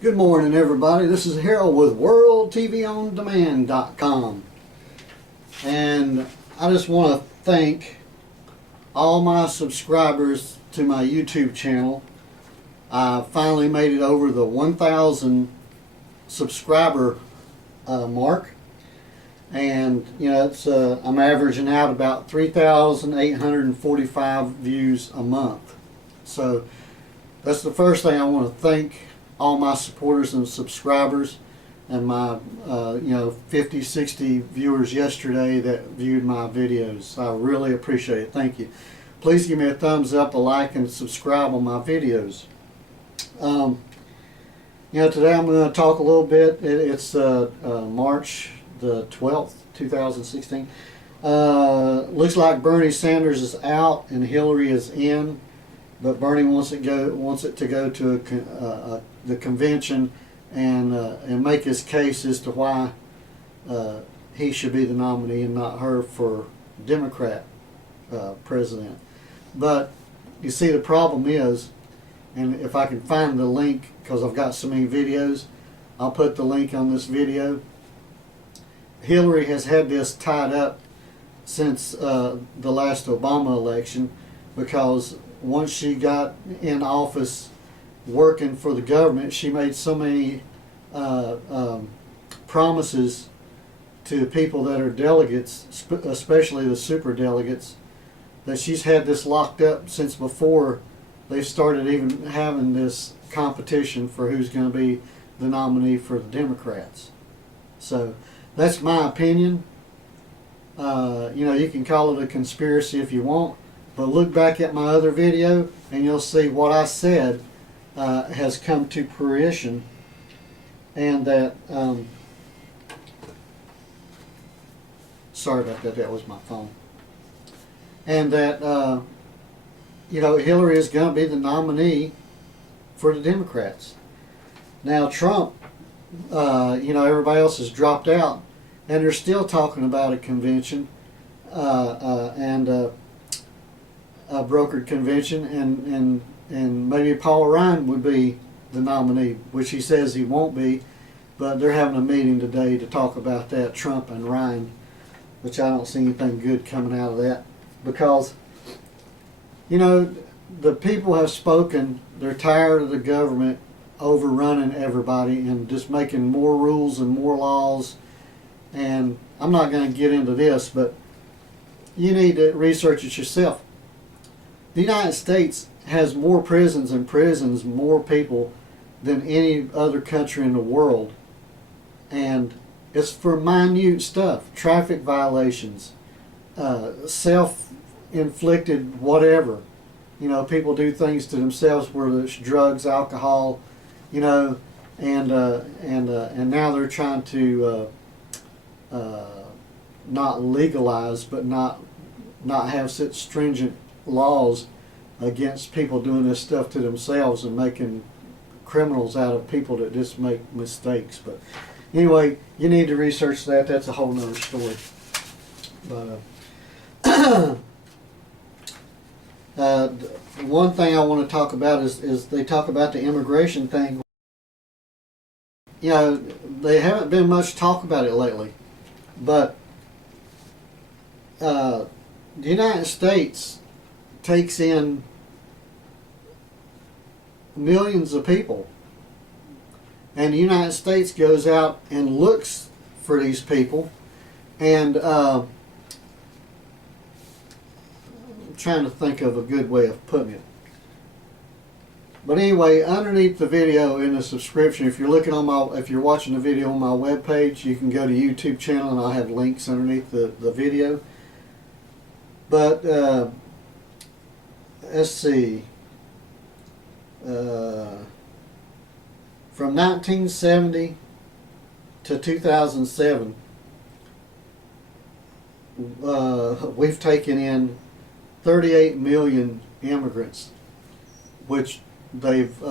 Good morning, everybody. This is Harold with WorldTVOnDemand.com. And I just want to thank all my subscribers to my YouTube channel. I finally made it over the 1,000 subscriber mark. And, you know, I'm averaging out about 3,845 views a month. So that's the first thing I want to thank all my supporters and subscribers, and my 50, 60 viewers yesterday that viewed my videos. I really appreciate it. Thank you. Please give me a thumbs up, a like, and subscribe on my videos. Today I'm going to talk a little bit. It's March the 12th, 2016. Looks like Bernie Sanders is out and Hillary is in, but Bernie wants it to go to the convention and make his case as to why he should be the nominee and not her for Democrat president. But you see, the problem is, and if I can find the link, because I've got so many videos, I'll put the link on this video. Hillary has had this tied up since the last Obama election, because once she got in office working for the government, she made so many promises to people that are delegates, especially the super delegates, that she's had this locked up since before they started even having this competition for who's going to be the nominee for the Democrats. So that's my opinion. You can call it a conspiracy if you want, but look back at my other video and you'll see what I said has come to fruition, and that sorry about that, that was my phone, and that Hillary is going to be the nominee for the Democrats. Now Trump, everybody else has dropped out, and they're still talking about a convention and a brokered convention, and maybe Paul Ryan would be the nominee, which he says he won't be, but they're having a meeting today to talk about that, Trump and Ryan, which I don't see anything good coming out of that, because, the people have spoken. They're tired of the government overrunning everybody and just making more rules and more laws, and I'm not going to get into this, but you need to research it yourself. The United States has more prisons and prisons more people than any other country in the world, and it's for minute stuff, traffic violations, self-inflicted whatever. People do things to themselves, whether it's drugs, alcohol, and now they're trying to not legalize, but not have such stringent laws against people doing this stuff to themselves and making criminals out of people that just make mistakes. But anyway, you need to research that. That's a whole nother story. But one thing I want to talk about is they talk about the immigration thing. They haven't been much talk about it lately, but the United States takes in millions of people, and the United States goes out and looks for these people, and I'm trying to think of a good way of putting it. But anyway, underneath the video in the subscription, if you're watching the video on my webpage, you can go to YouTube channel and I'll have links underneath the video. But let's see. From 1970 to 2007, we've taken in 38 million immigrants, which they've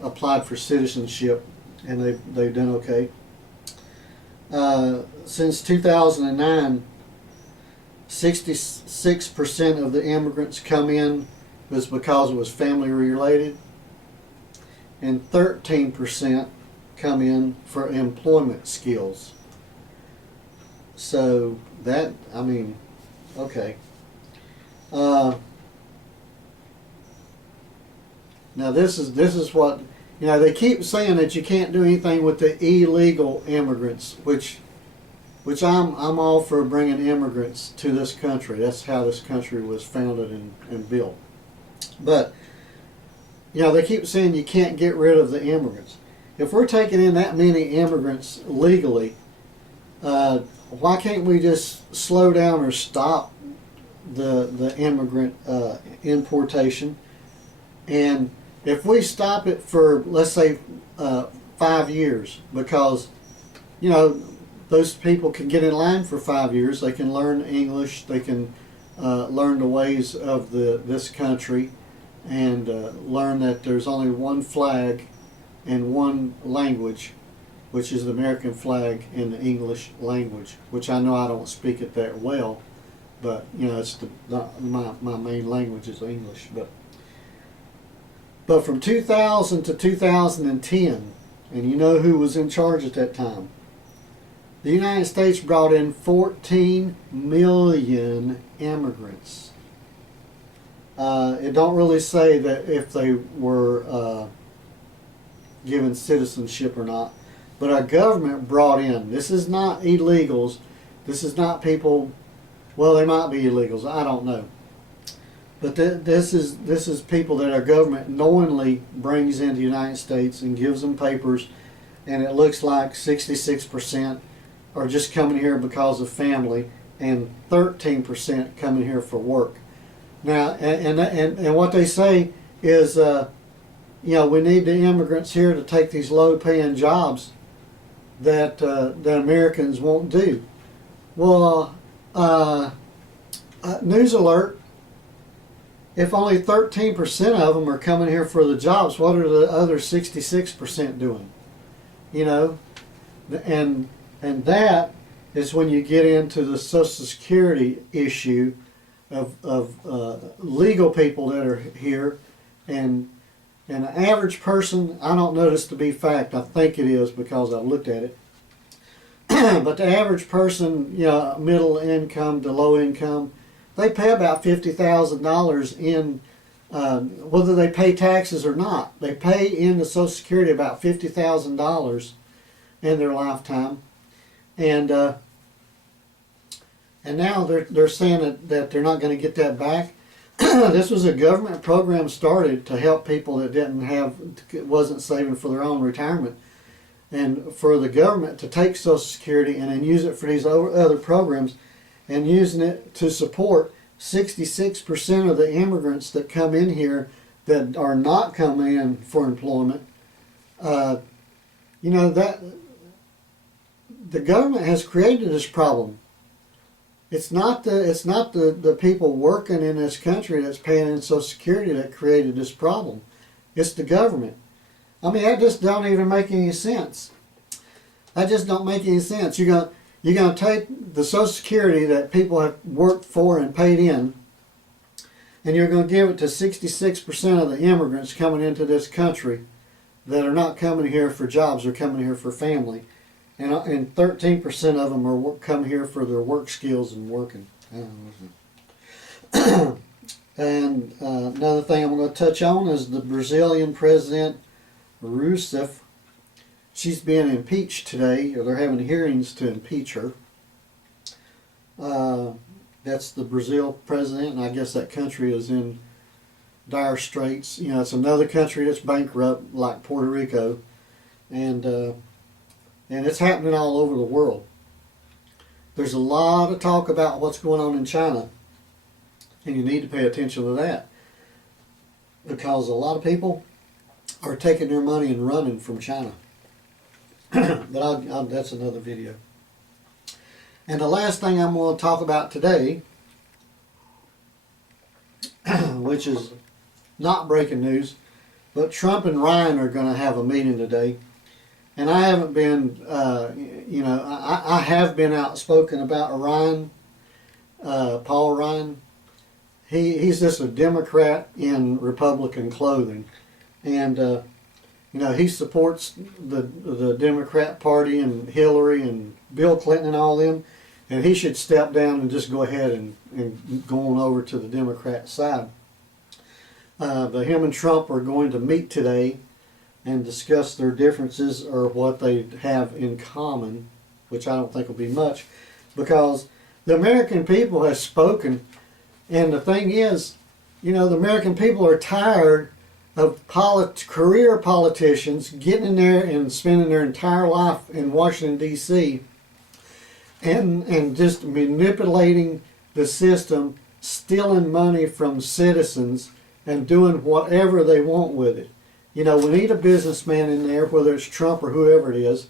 applied for citizenship, and they've done okay. Since 2009, 66% of the immigrants come in was because it was family related, and 13% come in for employment skills. So that, I mean, okay. Now this is what, they keep saying that you can't do anything with the illegal immigrants, which I'm all for bringing immigrants to this country. That's how this country was founded and built. But they keep saying you can't get rid of the immigrants. If we're taking in that many immigrants legally, why can't we just slow down or stop the immigrant importation? And if we stop it for, let's say, 5 years, because those people can get in line for 5 years, they can learn English, they can learn the ways of this country, and learn that there's only one flag and one language, which is the American flag in the English language, which I know I don't speak it that well, but it's my main language is English. But from 2000 to 2010, and you know who was in charge at that time, the United States brought in 14 million immigrants. It don't really say that if they were given citizenship or not, but our government brought in. This is not illegals. This is not people. Well, they might be illegals. I don't know. But this is people that our government knowingly brings into the United States and gives them papers, and it looks like 66% are just coming here because of family, and 13% coming here for work. Now, and what they say is, we need the immigrants here to take these low-paying jobs that Americans won't do. Well, news alert. If only 13% of them are coming here for the jobs, what are the other 66% doing? And that is when you get into the Social Security issue of legal people that are here, and an average person, I don't know this to be fact, I think it is because I looked at it, but the average person, middle income to low income, they pay about $50,000 in, whether they pay taxes or not. They pay in the Social Security about $50,000 in their lifetime, and now they're saying that they're not going to get that back. This was a government program started to help people that wasn't saving for their own retirement, and for the government to take Social Security and then use it for these other programs, and using it to support 66% of the immigrants that come in here that are not coming in for employment. That the government has created this problem. It's not the people working in this country that's paying in Social Security that created this problem. It's the government. I mean, that just don't even make any sense. That just don't make any sense. You're going to take the Social Security that people have worked for and paid in, and you're going to give it to 66% of the immigrants coming into this country that are not coming here for jobs, they're coming here for family. And 13% of them are come here for their work skills and working. And another thing I'm going to touch on is the Brazilian President Rousseff. She's being impeached today, or they're having hearings to impeach her. That's the Brazil president, and I guess that country is in dire straits. It's another country that's bankrupt, like Puerto Rico, and it's happening all over the world. There's a lot of talk about what's going on in China, and you need to pay attention to that, because a lot of people are taking their money and running from China. But that's another video. And the last thing I'm going to talk about today, which is not breaking news, but Trump and Ryan are going to have a meeting today. And I haven't been, I have been outspoken about Ryan, Paul Ryan. He's just a Democrat in Republican clothing. And, You know, he supports the Democrat Party and Hillary and Bill Clinton and all them, and he should step down and just go ahead and go on over to the Democrat side. But him and Trump are going to meet today and discuss their differences or what they have in common, which I don't think will be much, because the American people have spoken, and the thing is, you know, the American people are tired of career politicians getting in there and spending their entire life in Washington, D.C. and just manipulating the system, stealing money from citizens, and doing whatever they want with it. You know, we need a businessman in there, whether it's Trump or whoever it is,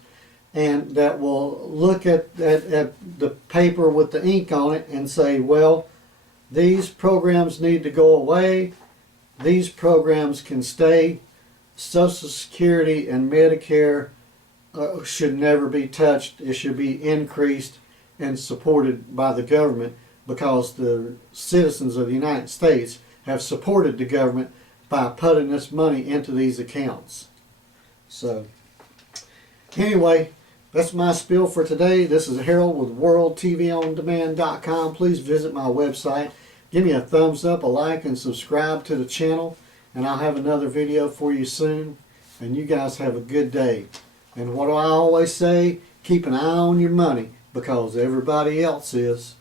and that will look at the paper with the ink on it and say, well, these programs need to go away. These programs can stay. Social Security and Medicare should never be touched. It should be increased and supported by the government, because the citizens of the United States have supported the government by putting this money into these accounts. So, anyway, that's my spiel for today. This is Harold with WorldTVOnDemand.com. Please visit my website. Give me a thumbs up, a like, and subscribe to the channel. And I'll have another video for you soon. And you guys have a good day. And what do I always say? Keep an eye on your money, because everybody else is.